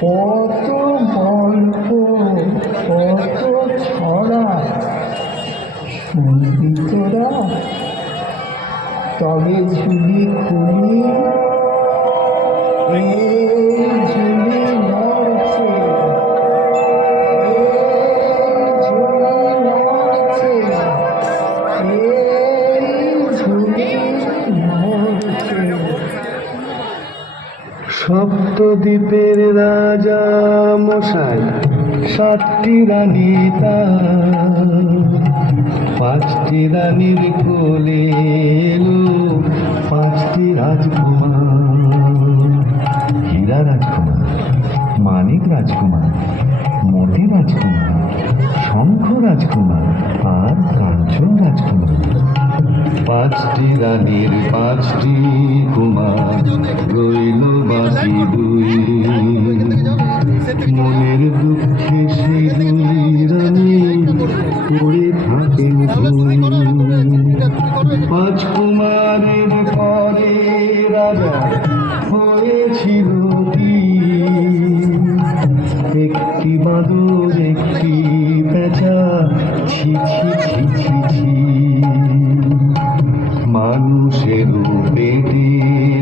কত গল্প, কত ছড়া শুনবি তোরা? তবে ঝুলি খুলি, এই ঝুলি নড়ছে, এই ঝুলি নড়ছে, এই ঝুলি নড়ছে। সপ্তদ্বীপের রাজা মশাই, 7টি রানী তার, 5টি রানীর কোলে এলো 5টি রাজকুমার। হীরা রাজকুমার, মানিক রাজকুমার, মতি রাজকুমার, শঙ্খ রাজকুমার আর কাঞ্চন রাজকুমার। 5টি রানীর 5টি কুমার, রইল বাকি 2। মনের দুঃখে সেই 2 রানী পড়ে থাকেন ভুল। 5 কুমারের পরে রাজা হয়েছিল কি? একটি বাদর, একটি পেঁচা, ছি ছি ছি ছি ছি। মানুষের পেটে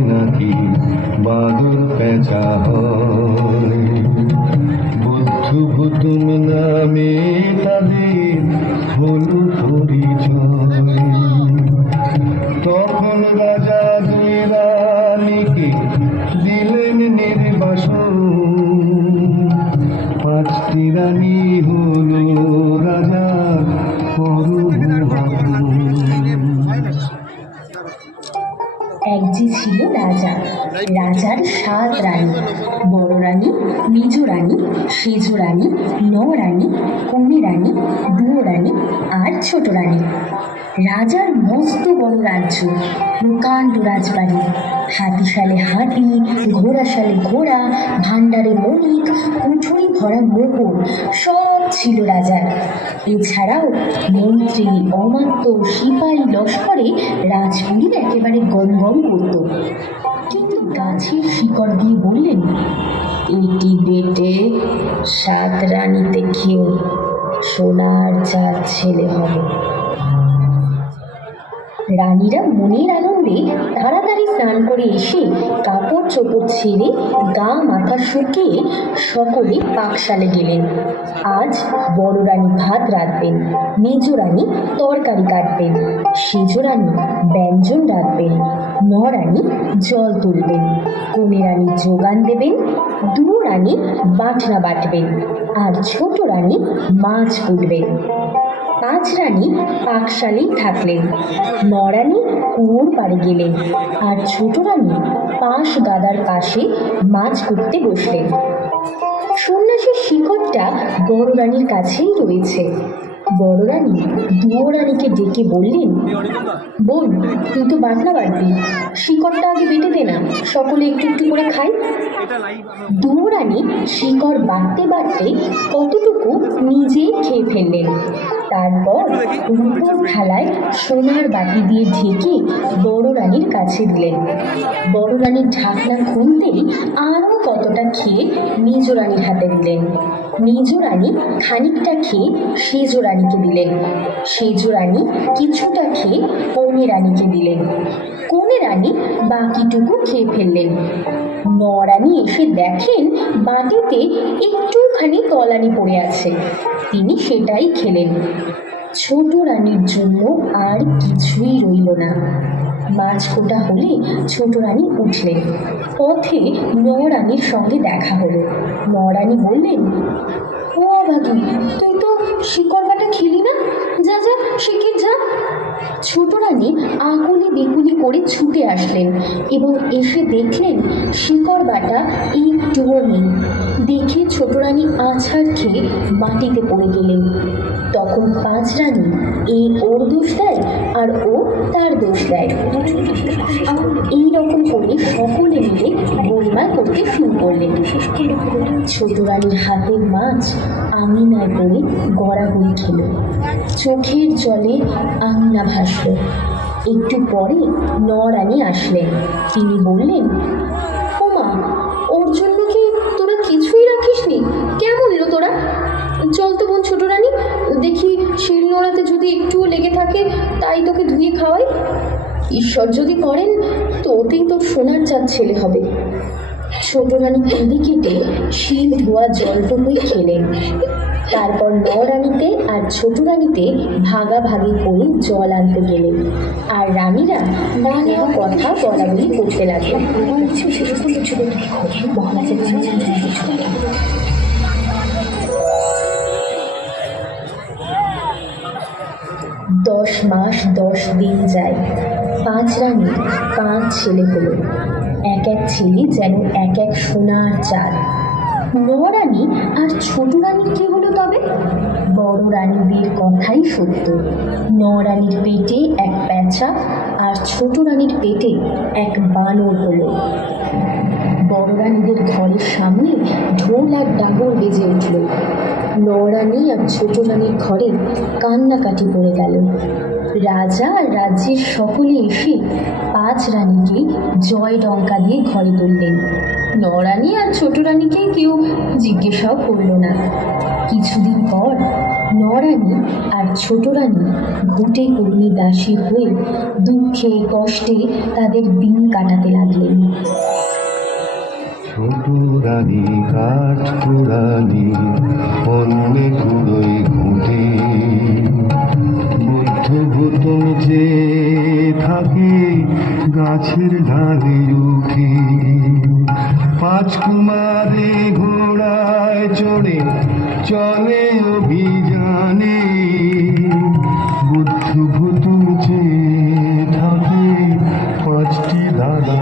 নাকি বাদর পেঁচা হয়। বুদ্ধ ভুতুম নামে তাদের হলো পরিচয়। তখন রাজা 2 রানীকে দিলেন নির্বাসন। 5টি রানী হলো রাজা পরম। এক যে ছিল রাজা, রাজার 7 রানী। বড় রানী, মেজ রানী, সেজ রানী, 9 রানী, কনে রানী, বুড়ো রানী আর ছোট রানী। রাজার মস্ত বড় রাজ্য, প্রকাণ্ড রাজবাড়ি, হাতিশালে হাতি, ঘোড়াশালে ঘোড়া, ভাণ্ডারে মণিক, কুঠুরি ভরা মোহর সব ছিল রাজার। এছাড়াও মন্ত্রী, অমাত্য, সিপাহী লস্করে রাজপুরীর একেবারে গমগম করত। কিন্তু গাছের শিকড় দিয়ে বললেন, এটি বেটে 7 রানীতে খেয়ে সোনার 4 ছেলে হবে। রানীরা মনের আনন্দে তাড়াতাড়ি স্নান করে এসে কাপড় চোপড় ছেড়ে গা মাথা শুকিয়ে সকলে পাকশালে গেলেন। আজ বড় রানী ভাত রাঁধবেন, মেজ রানী তরকারি কাটবেন, সেজ রানী ব্যঞ্জন রাঁধবেন, 9 রানী জল তুলবেন, কনে রানী যোগান দেবেন, 2 রানী বাটনা বাটবেন আর ছোট রানী মাছ কুটবেন। 5 রানী পাকশালেই থাকলেন, 9 রানী কুয়োর পাড়ে গেলেন আর ছোট রানী পাশ গাদার পাশে মাছ কুটতে বসলেন। সন্ন্যাসীর শিকড়টা বড় রানীর কাছেই রয়েছে। বড় রানী 2 রানীকে ডেকে বললেন, বোন, তুই তো বাটনা বাটবি, শিকড়টা আগে বেটে দে না, সকলে একটু একটু করে খাই। 2 রানী শিকড় বাটতে বাটতে কতটুকু নিজেই খেয়ে ফেললেন। তারপর রূপোর থালায় সোনার বাটি দিয়ে ঢেকে বড় রানীর কাছে দিলেন। বড় রানীর ঢাকনা খুলতেই আরও কতটা খেয়ে মেজ রানীর হাতে দিলেন। মেজ রানী খানিকটা খেয়ে সেজ রানীকে দিলেন। সেজ রানী কিছুটা খেয়ে কনে রানীকে দিলেন। কনে রানী বাকিটুকু খেয়ে ফেললেন। 9 রানী এসে দেখেন বাটিতে একটুখানি তলানি পড়ে আছে, তিনি সেটাই খেলেন। ছোট রানীর জন্য আর কিছুই রইল না। মাছ কোটা হলে ছোট রানী উঠলেন। পথে 9 রানীর সঙ্গে দেখা হলো। 9 রানী বললেন, ও অভাগী, তুই তো শিকড় বাটা খেলি না, যা যা শিখে যা। ছোট রানী আকুলি বেকুলি করে ছুটে আসলেন এবং এসে দেখলেন শিকড় বাটা একটুও নেই। দেখে ছোট রানী আছাড় খেয়ে মাটিতে পড়ে গেলেন। তখন 5 রানী এই ওর দোষ দেয় আর ও তার দোষ দেয়। এই রকম করে সকলে মিলে গোলমাল করতে শুরু করলেন। ছোট রানীর হাতের মাছ আঙিনায় পড়ে গড়াগড়ি খেল। চোখের জলে আঙিনা ভাসল। একটু পরে 9 রানী আসলেন। তিনি বললেন, ওমা, ওর জন্য কি তোরা কিছুই তাই তোকে ধুয়ে খাওয়াই। ঈশ্বর যদি করেন তো ওতেই তোর সোনার চাঁদ ছেলে হবে। ছোট রানী কেঁদে কেটে শিল ধোয়া জলটুকুই খেলেন। তারপর রানীতে আর ছোট রানীতে ভাগাভাগি করে জল আনতে গেলেন, আর রানীরা নানা কথা বলা বলি করতে লাগলেন। 10 মাস 10 দিন যায়। 5 রানীর 5 ছেলে হলো। এক এক ছেলে যেন এক এক সোনার চাঁদ। রানী আর ছোট রানীর কি হলো তবে? বড় রানীদের কথাই সত্য। রানীর পেটে এক প্যাঁচা আর ছোট রানীর পেটে এক বানর হলো। বড় রানীদের ঘরের সামনে ঢোল আর ডাগর বেজে উঠল। রানী আর ছোট রানীর ঘরে কান্নাকাটি পড়ে গেল। রাজা আর রাজ্যের সকলে এসে 5 রানীকে জয় ডঙ্কা দিয়ে ঘরে তুললেন। রানী আর ছোট রানীকে কেউ জিজ্ঞাসাও করল না। কিছুদিন পর রানী আর ছোট রানী ঘুটে কর্মী দাসী হয়ে দুঃখে কষ্টে তাদের দিন কাটাতে লাগলেন। ছোট রানী কাঠ পোড়ানি অন্যে কুড়োয় ঘুঁটে, বুদ্ধ ভূতম যে থাকে গাছের ডালে উঠে, 5 কুমারে ঘোড়ায় চড়ে চলে অভিযানে, বুদ্ধ ভূতম যে থাকে 5টি দাদা।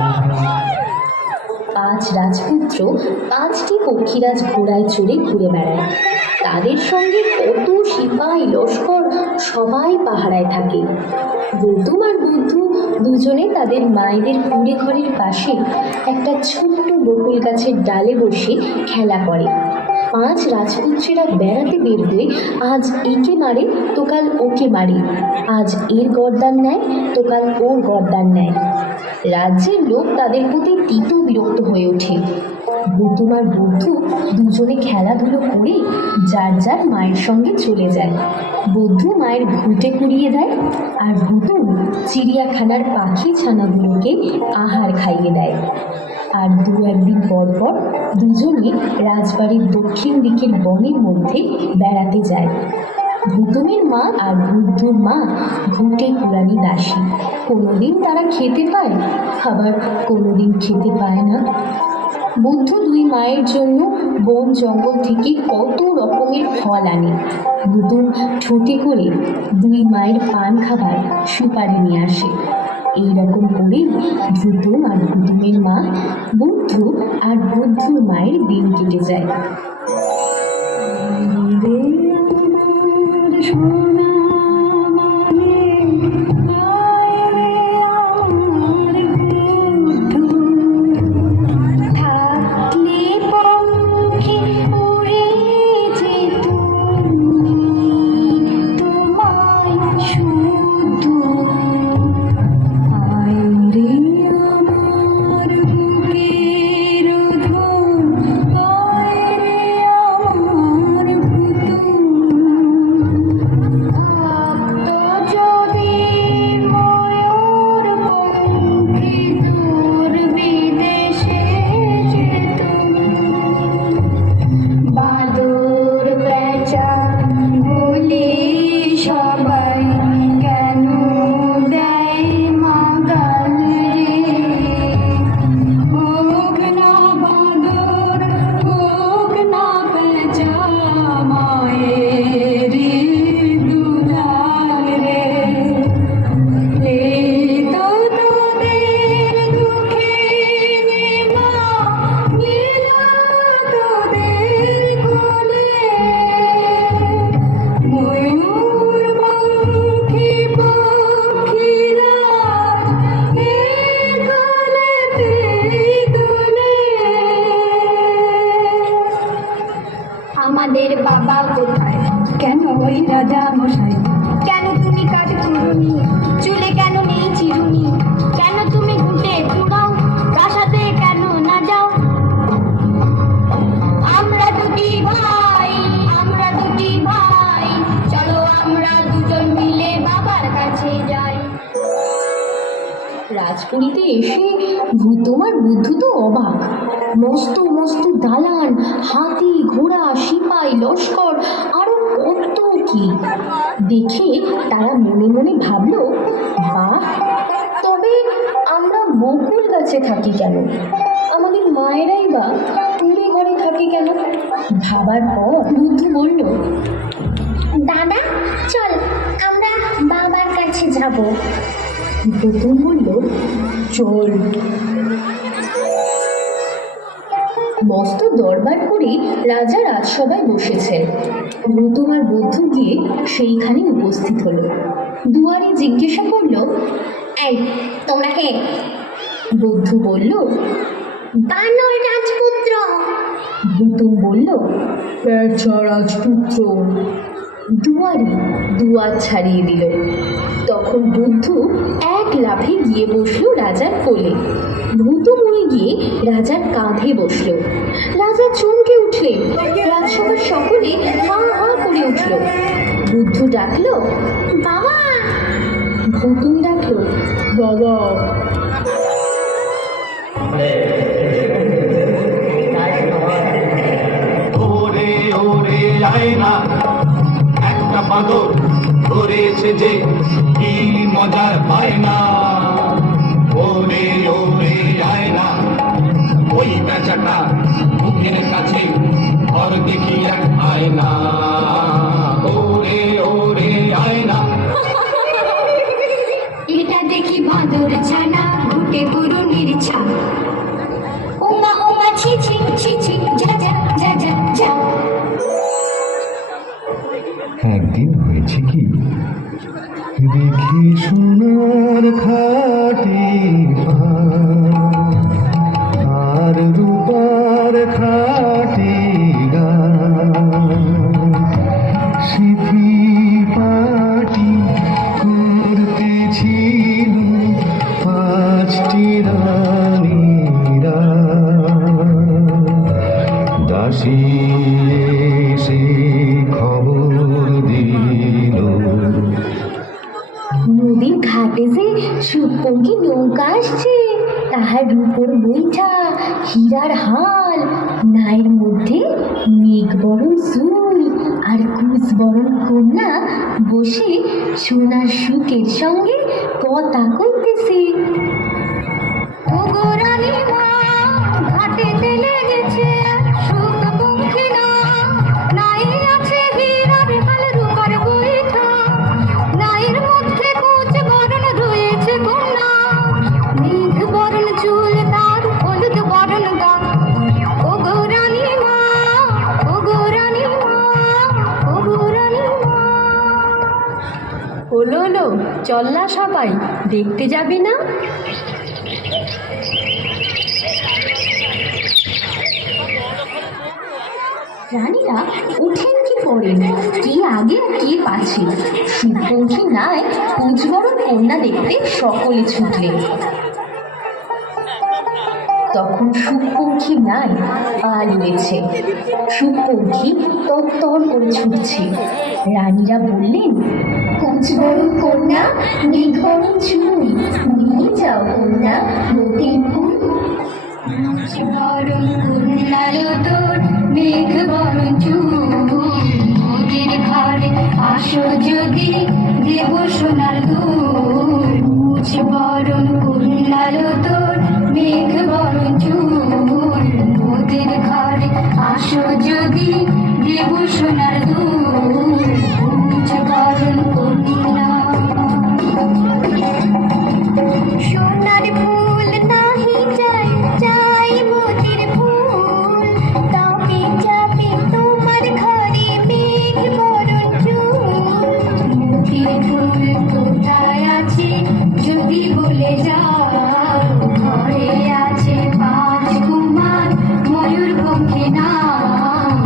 5 রাজপুত্র 5টি পক্ষীরাজ ঘোড়ায় চড়ে ঘুরে বেড়ায়। তাদের সঙ্গে কত সিপাই লস্কর সবাই পাহারায় থাকে। গৌতম আর বুদ্ধ দুজনে তাদের মায়েদের কুঁড়ে ঘরের পাশে একটা ছোট্ট বকুল গাছের ডালে বসে খেলা করে। 5 রাজপুত্রেরা বেড়াতে বের হয়ে আজ একে মারে তো কাল ওকে মারে, আজ এর গর্দান নেয় তো কাল ওর গর্দান নেয়। রাজ্যের লোক তাদের প্রতি তীব্র বিরক্ত হয়ে ওঠে। গৌতম আর বুদ্ধ দুজনে খেলাধুলো করে যার যার মায়ের সঙ্গে চলে যায়। বুদ্ধ মায়ের ঘুঁটে কুড়িয়ে দেয় আর গৌতম চিড়িয়াখানার পাখি ছানাগুলোকে আহার খাইয়ে দেয়। আর 2-1 দিন পর পর দুজনে রাজবাড়ির দক্ষিণ দিকের বনের মধ্যে বেড়াতে যায়। গৌতমের মা আর বুদ্ধর মা ঘুঁটে কুড়ানি দাসী। কোনোদিন তারা খেতে পায়, আবার কোনোদিন খেতে পায় না। বুদ্ধ 2 মায়ের জন্য বন জঙ্গল থেকে কত রকমের ফল আনে। গৌতম ঠোঁটে করে 2 মায়ের পান খাবার সুপারি নিয়ে আসে। এইরকম করে গৌতম আর গৌতমের মা, বুদ্ধ আর বুদ্ধর মায়ের দিন কেটে যায়। আমাদের বাবা কোথায়? কেন ওই রাজা মশাই? কেন তুমি কাজ করুনি? চুলে কেন নেই চিরুনি? কেন তুমি ঘুটে কুড়াও? প্রাসাদে কেন না যাও? আমরা দুটি ভাই, চলো আমরা দুজন মিলে বাবার কাছে যাই। রাজপুরীতে এসে তোমার বুদ্ধ তো অবাক। মস্ত মস্ত দালান, হাতি ঘোড়া সিপাই লস্কর আরো কত কি দেখে তারা মনে মনে ভাবলো, বাহ, তবে আমরা বকুল গাছে থাকি কেন? আমাদের মায়েরাই বা কুড়ে ঘরে থাকে কেন? ভাবার পর বুদ্ধ বলল, দাদা চল আমরা বাবার কাছে যাব। গৌতম বলল, চল। মস্ত দরবার করে রাজা রাজসভায় বসেছেন। গৌতম আর বুদ্ধ গিয়ে সেইখানে উপস্থিত হলো। দুয়ারে জিজ্ঞাসা করলো, এই তোমরা কে? বুদ্ধ বলল, বানর রাজপুত্র। গৌতম বলল, পেঁচা রাজপুত্র। দুয়ারে দুয়ার ছাড়িয়ে দিল। তখন বুদ্ধ এক লাফে গিয়ে বসলো রাজার কোলে। ভূত মরে গিয়ে রাজার কাঁধে বসলো। রাজা চমকে উঠলেন। রাজসভার সকলে হা হা করে উঠল। বুদ্ধ ডাকলো, বাবা। গৌতম ডাকলো, বাবা। ওরে ওরে আয় না, একটা বাদর ধরেছে যে কি মজার পায় না। ওরে ওরে আয় না, ওই বেচাটা মুখের কাছে ঘর দেখি এক আয়না। ওরে ওরে আয় না। এটা দেখি বাঁদর ছানা, ঘুটে পুরুনির ছা। ওমা ওমা ছি ছি ছি ছি, যা যা যা যা যা। একদিন হয়েছে কি, দেখি সোনার খাটে আর রূপার খাটে সিথি পাটি করতেছিল পাঁচটি রানীরা। দাসী এসে খবর দিল, নদীর ঘাটে যে সুপঙ্খী নৌকা আসছে, তাহার রূপর বৈঠা হীরার হাল, নায়ের মধ্যে মেঘ বরণ চুল আর কুচ বরণ কন্যা বসে সোনার সুখের সঙ্গে কথা কইতেছে। ওগো রানী মা, ঘাটেতে লেগেছে সুখপঙ্খী না। নায়ের আছে হীরার হাল, রূপার বৈঠা। নায়ের মধ্যে কুচ বরণ রয়েছে কন্যা। মেঘ বরণ চুল তার, হলুদ বরণ গা। ওগো রানী মা, ওগো রানী মা, ওগো রানী মা। হলো হলো, চল না সবাই, দেখতে যাবি না? রানীরা উঠেন কি পড়েন, কি আগে কি পাছে, সুপঙ্খী নাই কুচবরণ কন্যা দেখতে সকলে ছুটলেন। তখন সুপঙ্খী নাই পাল উড়েছে। সুপঙ্খী তত্তর করে ছুটছে। রানীরা বললেন, কুচবরণ কন্যা, মেঘবরণ চুল, নিয়ে যাও কন্যা নদীর ফুল। বরণ কন্যালো তোর, মেঘ বরণ চুল। নদীর ঘাটে আসো যদি, দেব সোনার দুল। মুছ বরণ কন্যালো তোর, মেঘ বরণ চুল। নদীর ঘাটে আসো যদি, দেব সোনার দুল। মুছ বরণ কন্যা। সোনার ফুল নাহি চাই, চাই মোতির ফুল। তাপে চাপে তোমার ঘরে মেঘ বরণ চুল। মোতির ফুল কোথায় আছে যদি বলে যাও। ঘরে আছে পাঁচ কুমার, ময়ূরপঙ্খী নাম।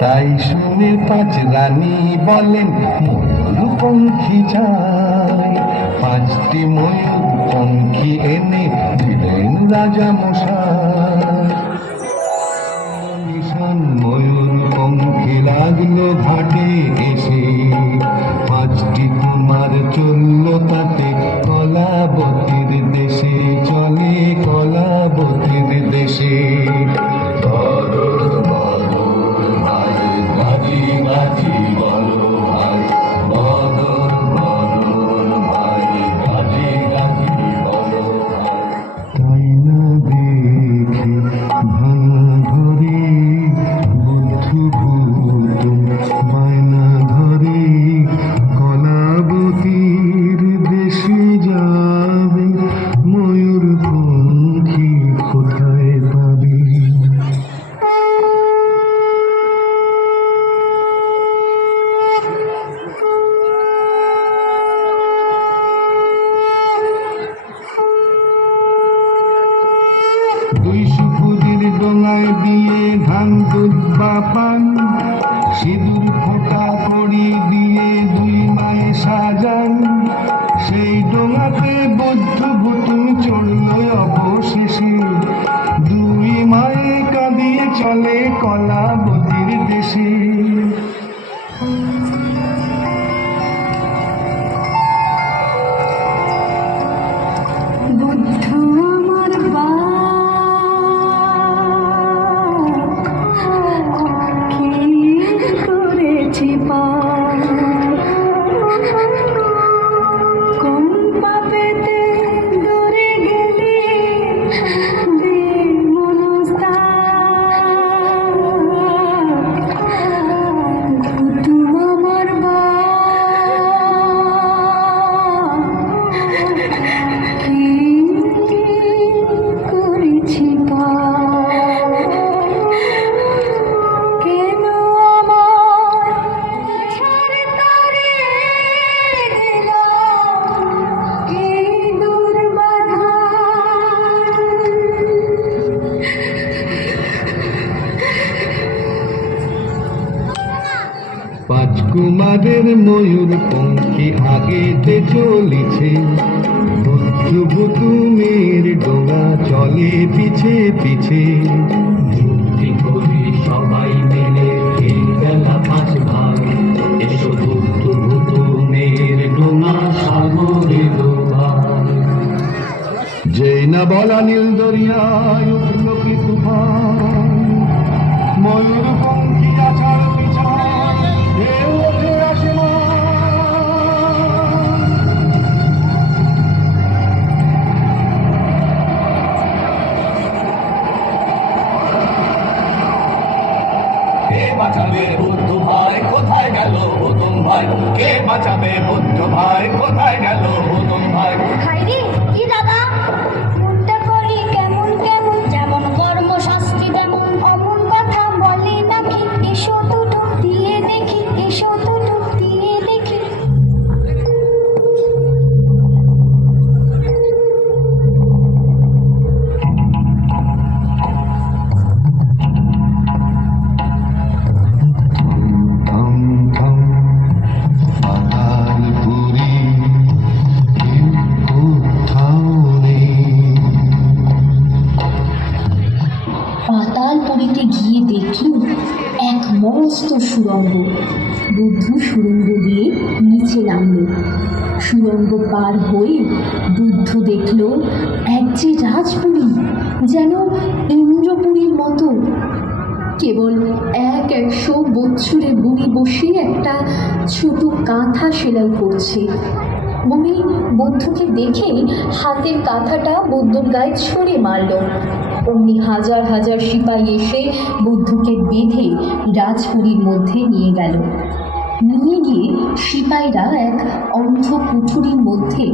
তাই শুনে পাঁচ রানী বলেন ময়ূর পঙ্খী চাই। পাঁচটি ময়ূর পঙ্খী এনে দিলেন রাজা মশাই। নিশান ময়ূর পঙ্খী লাগলো ঘাটে এসে, পাঁচটি কুমার চলল তাতে কলাবতীর দেশে, চলে কলাবতীর দেশে। দুই সুপুরির ডোঙায় দিয়ে ধান দুধ বা পান, সিঁদুর ফোঁটা করি দিয়ে দুই মায়ে সাজান। সেই ডোঙাতে বৌদ্ধ ভুতুম চড়ল অবশেষে, দুই মায়ে কাঁদিয়ে চলে কলাবতীর দেশে। বুদ্ধ আমার কি করেছি পাপ, কোন পাপেতে দূরে গেলি দে মনস্তাপ। কুতুম আমার কি করেছি পাপ, কেন আমার ছাড় তারে দিল এই দুর্বাধা। পাঁচ কুমারের ময়ূর পঙ্খী আগেতে চলিছে, বুদ্ধ ভুতুমের ডোঙা চলে পিছে পিছে। যুক্তি করে সবাই মিলে এই বেলা পাঁচ ভাগ, এসো বুদ্ধ ভুতুমের ডোঙা সাগরে ডোবায়। যেই না বলা নীল দরিয়ায় উঠল কি তুফান, ময়ূর পঙ্খী আছাড় পিছায় ঢেউ ওঠে আসমান। কে বাঁচাবে বুদ্ধ ভাই, কোথায় গেল হুতুম ভাই? কে বাঁচাবে বুদ্ধ ভাই, কোথায় গেল হুতুম ভাই? হায়রে কি দাদা, মনটা করি কেমন কেমন, যেমন কর্মশাস্ত্রী তেমন অমন কথা বলে নাকি। এসো তো ডুব দিয়ে দেখি, এসো তো ডুব দিয়ে দেখি। থম থম পাতালপুরি কেউ কোথাও নেই। পাতালপুরীতে গিয়ে দেখল এক মস্ত সুড়ঙ্গ। বুদ্ধ সুড়ঙ্গ দিয়ে নিচে নামল। সুড়ঙ্গ পার হয়ে বুদ্ধ দেখল এক যে রাজপুরী, যেন ইন্দ্রপুরীর মতো। কেবল 100 বছরে বুড়ি বসে একটা ছোট কাঁথা সেলাই করছে। বুড়ি বুদ্ধকে দেখে হাতের কাঁথাটা বুদ্ধর গায়ে ছুঁড়ে মারল। অমনি হাজার হাজার সিপাহী এসে বুদ্ধকে বেঁধে রাজপুরীর মধ্যে নিয়ে গেল। নিয়ে গিয়ে সিপাহীরা এক অন্ধ কুঠুরির মধ্যে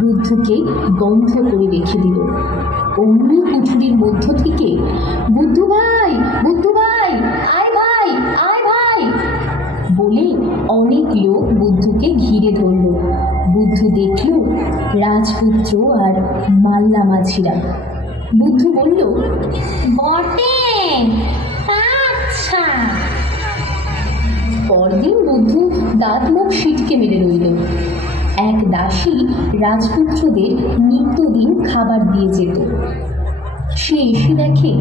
বুদ্ধকে বন্ধ করে রেখে দিল। অমনি কুঠুরির মধ্য থেকে বুদ্ধু ভাই, বুদ্ধু ভাই, আয় ভাই, আয় ভাই বলে অনেক লোক বুদ্ধকে ঘিরে ধরল। বুদ্ধ দেখল রাজপুত্র আর মাল্লা মাঝিরা। বুদ্ধ বলল, বটে, আচ্ছা পরদিন বুদ্ধ দাঁত মুখ সিটকে মেরে রইল। এক দাসী রাজপুত্রদের নিত্যদিন খাবার দিয়ে যেত। সে এসে দেখে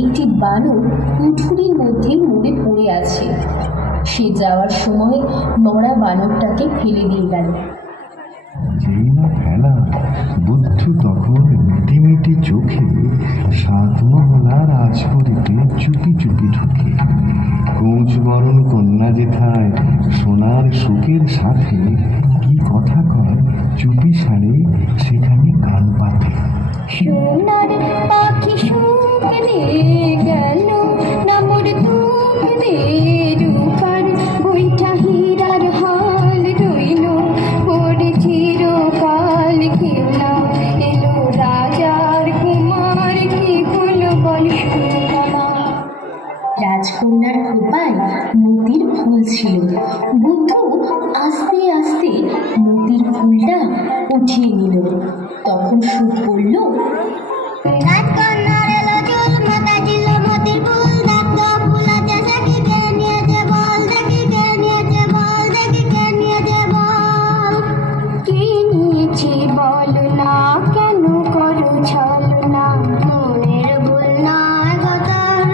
একটি বানর কুঠুরির মধ্যে মরে পড়ে আছে। সে যাওয়ার সময় মরা বানরটাকে ফেলে দিয়ে গেল। যেই না ফেলা, বুদ্ধ তখন মিটি মিটি চোখে 7 মহলার রাজপরিতে চুপি চুপি ঢুকে কোচ বরণ কন্যা যেথায় সোনার সুখের সাথে কি কথা কয় চুপি সারে সেখানে কান পাতে। সোনার পাখি সুখ দে গেল না মোর দুঃখ দে রূপার বইটা হীরার হাল রইল পড়ে চিরকাল খেলা এলো রাজার কুমার কি হলো বল সুদামা। রাজকন্যার খোপায় মতির ফুল ছিল। বুদ্ধ আস্তে আস্তে মতির ফুলটা উঠিয়ে নিল। তখন সুখ বলল, রাজকন্যার এলো চুল মাথায় ছিল মতির ফুল দেখতো ফুল আছে দেখি কে নিয়েছে বল দেখি কে নিয়েছে বল দেখি কে নিয়েছে বল। কে নিয়েছে বল না কেন করো ছল না মনের ভুল না গতর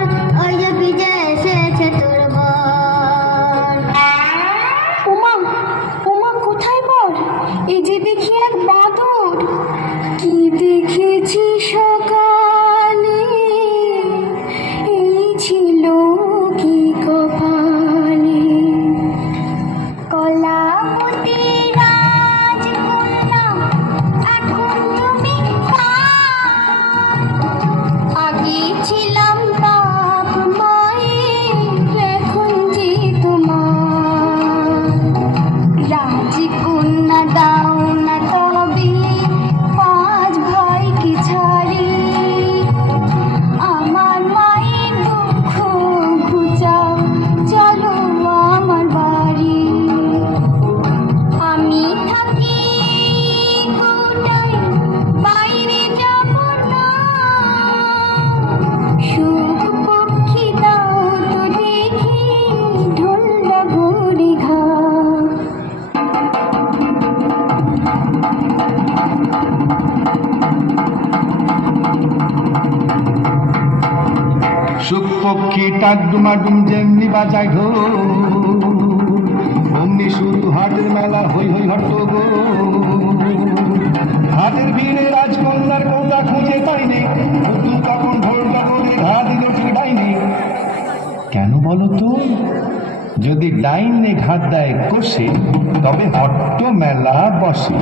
ওই যে ভিজে এসেছে তোর বল। ওমা ওমা কোথায় বল? এই যে দেখি এক বাদর। কি দেখেছি সকালে এই ছিল কি কপালে। কলাবতী রাজকন্যা এখন তুমি আগে ছিলাম বাপ মায়ের এখন যে তোমার। রাজকন্যা দাও না তবে 5 ভাইকে ছাড়ি আমার মায়ের দুঃখ ঘুচাও চলো আমার বাড়ি। আমি থাকি কোটায় বাইরে যাব না সুখ পক্ষী দাও তো দেখি ঢোলটা ঘুরে ঘা। সুখ পক্ষী টাকডুমাডুম যেমনি বাজায় ঢোল অমনি শুরু হাটের মেলা হই হই হট্টগোল। হাটের ভিড়ে রাজকন্যার কোটা খুঁজে পাইনি, বুদ্ধ তখন ঢোলটা করে ঘা দিল ঠিক ডাইনি। কেন বলো তো? যদি ডাইনে ঘাত দেয় কষে তবে হট্ট মেলা বসে,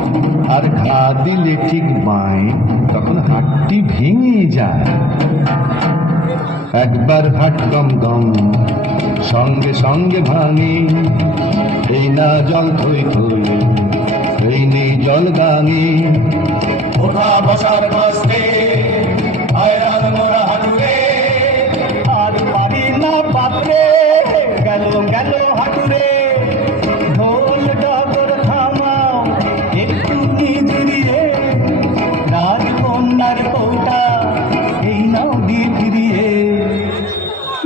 আর ঘা দিলে ঠিক বাঁয় তখন হাটটি ভেঙে যায়। একবার হাট গম গম সঙ্গে সঙ্গে ভাঙে, এই না জল থই থই এই নেই জল গাঙে। ওঠা বসার বসতে আয়ার মোরা হাটুরে আর পারি না পাত্রে গেল গেল হাটুরে। ঢোল ডগর থামাও একটু ফিরিয়ে, রাজকন্যার কৌটা এই নাও দিয়ে ফিরিয়ে।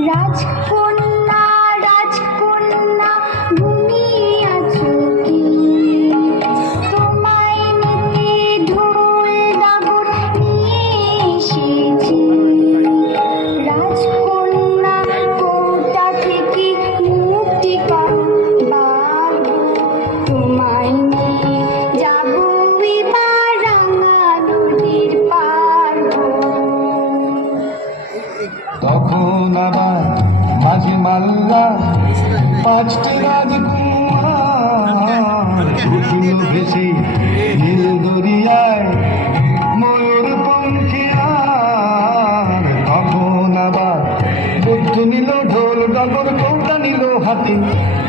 রাজকন্যা রাজকন্যা ঘুমিয়ে আছো কি? তোমায় নিতে ঢোল ডাগর নিয়ে এসেছি। রাজকন্যা কোটা থেকে মুক্তি পাবার তোমায় নিয়ে যাবো এবার রাঙা নদীর পার। তখন আবার মাঝে মাল্লা 5টি রাজকুমার উঠিল ভেসে নীল দরিয়ায় ময়ূর পঙ্খিয়ার। তখন আবার বুদ্ধ নিল ঢোল ডগর কৌটা নিল হাতে,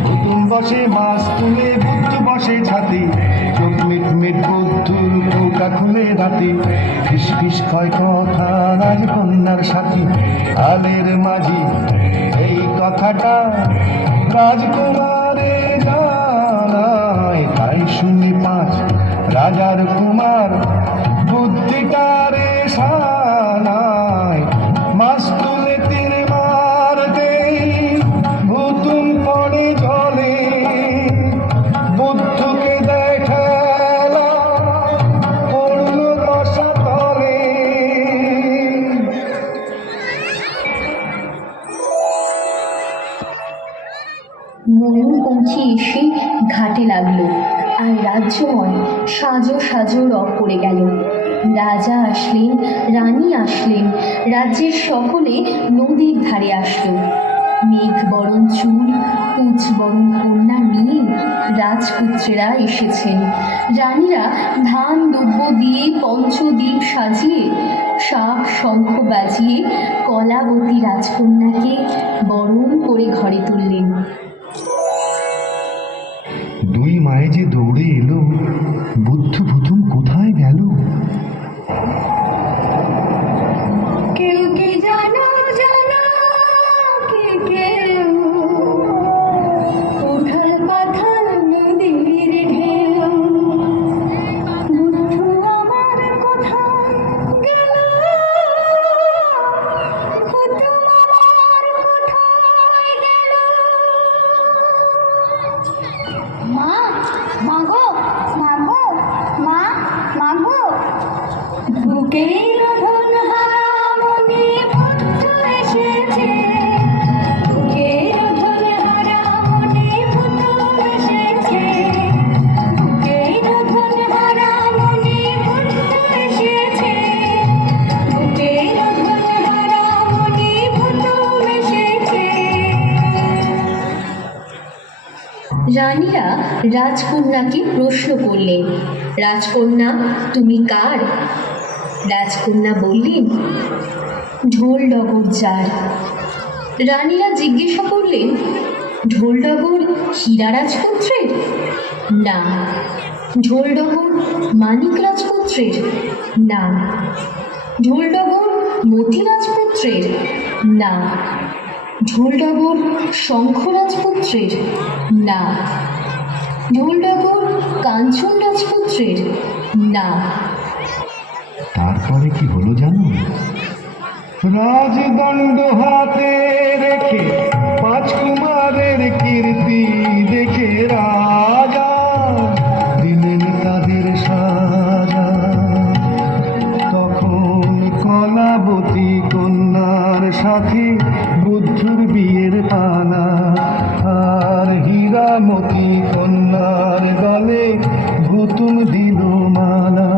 বুতুম বসে মাছ তুলে বুদ্ধ বসে ছাতে। চোখ মিট মিট বুদ্ধুর কৌটা খুলে রাতে, ফিস ফিস কয় কথা রাজকন্যার সাথে। আলের মাঝি এই কথাটা রাজকুমারে জানায়, তাই শুনে 5 রাজার কুমার বুদ্ধিটারে সানায়। মাছ তুলে 3 বার দেই ভুতুম পড়ে জলে সাজো সাজো রব পড়ে গেল। রাজা আসলেন, রানী আসলেন, রাজ্যের সকলে নদীর ধারে আসলো। মেঘ বরণ চুল, পুঁজ বরণ কন্যা নিয়ে রাজপুত্রেরা এসেছেন। রানীরা ধান দুব্য দিয়ে পঞ্চদ্বীপ সাজিয়ে শাঁখ শঙ্খ বাজিয়ে কলাবতী রাজকন্যাকে বরণ করে ঘরে তুললেন। দুই মায়ে যে দৌড়ে এলো, বুদ্ধ ভুতুম কোথায় গেল? কেউ কি জানো জানো কে কেউ উথাল পাথাল নদীর ঢেউ বুদ্ধ আমার কোথায় গেল ভুতুম আমার কোথায় গেল মা মাগো মাগো মা মাগো বুকের ধন হারামনি বুদ্ধ এসেছে বুকের ধন হারামনি বুদ্ধ এসেছে বুকের ধন হারামনি বুদ্ধ এসেছে বুকের ধন হারামনি বুদ্ধ এসেছে। রানীরা রাজকন্যাকে প্রশ্ন করলেন, রাজকন্যা তুমি কার? রাজকন্যা বললেন, ঢোলডগর যার। রানীরা জিজ্ঞাসা করলেন, ঢোলডগর হীরা রাজপুত্রের? না। ঢোলডগর মানিক রাজপুত্রের? না। ঢোলডগর মতি রাজপুত্রের? না। ঢোলডগর শঙ্খ রাজপুত্রের? না। ঢোলডগর কাঞ্চন রাজপুত্রের? না। তারপরে কি হলো জানো? রাজদণ্ড হাতে রেখে পাঁচ কুমারের কীর্তি দেখে রাজা দিলেন তাদের সাজা। তখন কলাবতী কন্যার সাথে বুদ্ধর বিয়ের পালা, আর হীরামতি কন্যার গলে ভুতুম দিল মালা।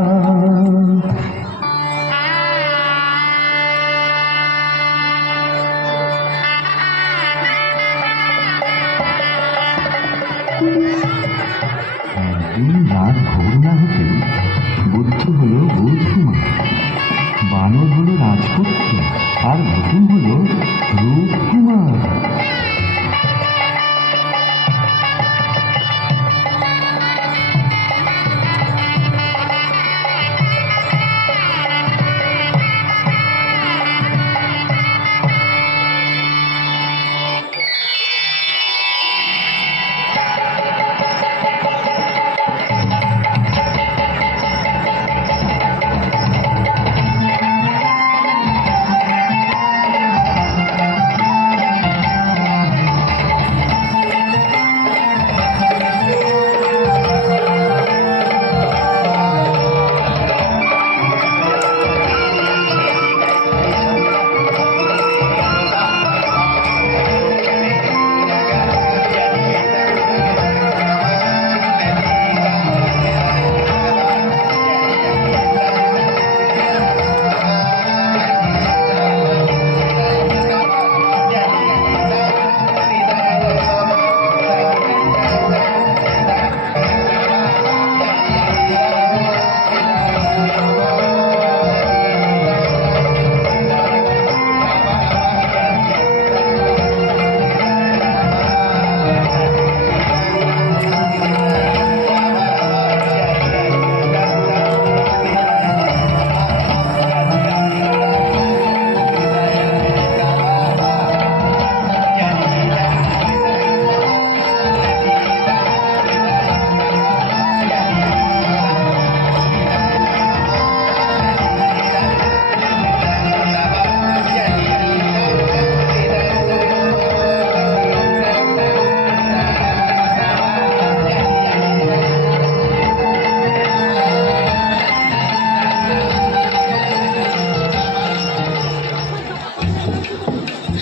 একদিন রাত ভোর না হতে বুদ্ধ হলো বুদ্ধকুমার, বানর হলো রাজপুত্র, আর ভুতুম হলো রূপকুমার।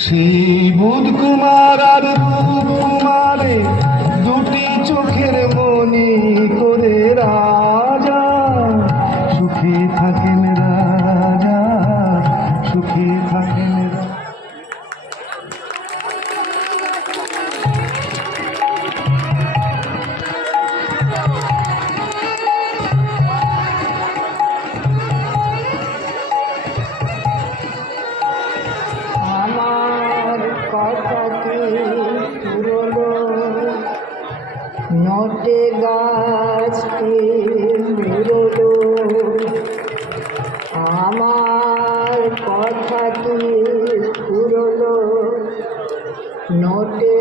সেই বুধ কুমার আর রূপ কুমারে দুটি চোখের মনি করে রাজা নটে গাছটি বেরোলো, আমার কথা কি ফুরলো, নটে